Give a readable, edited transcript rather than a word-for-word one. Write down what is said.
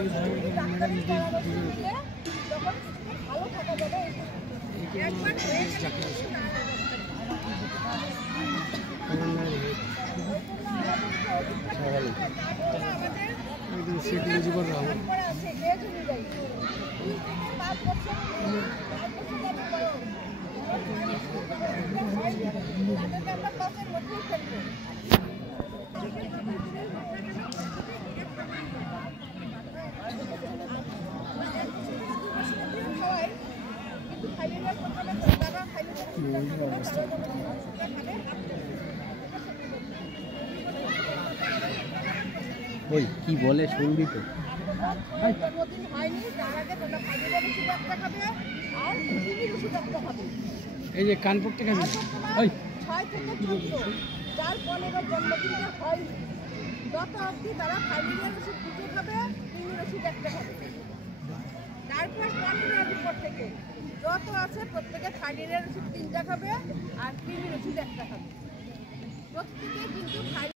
ভালো থাকা যাবে একবার ওই কি বলে শুনবি তো। এই যে কানপুর থেকে যার 15 জন্মদিনটা হয় যত অবধি তারা ফাইনাল ওষুধ দুটো খাবে, তিনের ওষুধ একটা খাবে। তারপর 15 পর থেকে যত আছে প্রত্যেকে ফাইনাল ওষুধ 3টা খাবে আর তিনের ওষুধ একটা খাবে প্রত্যেকে, কিন্তু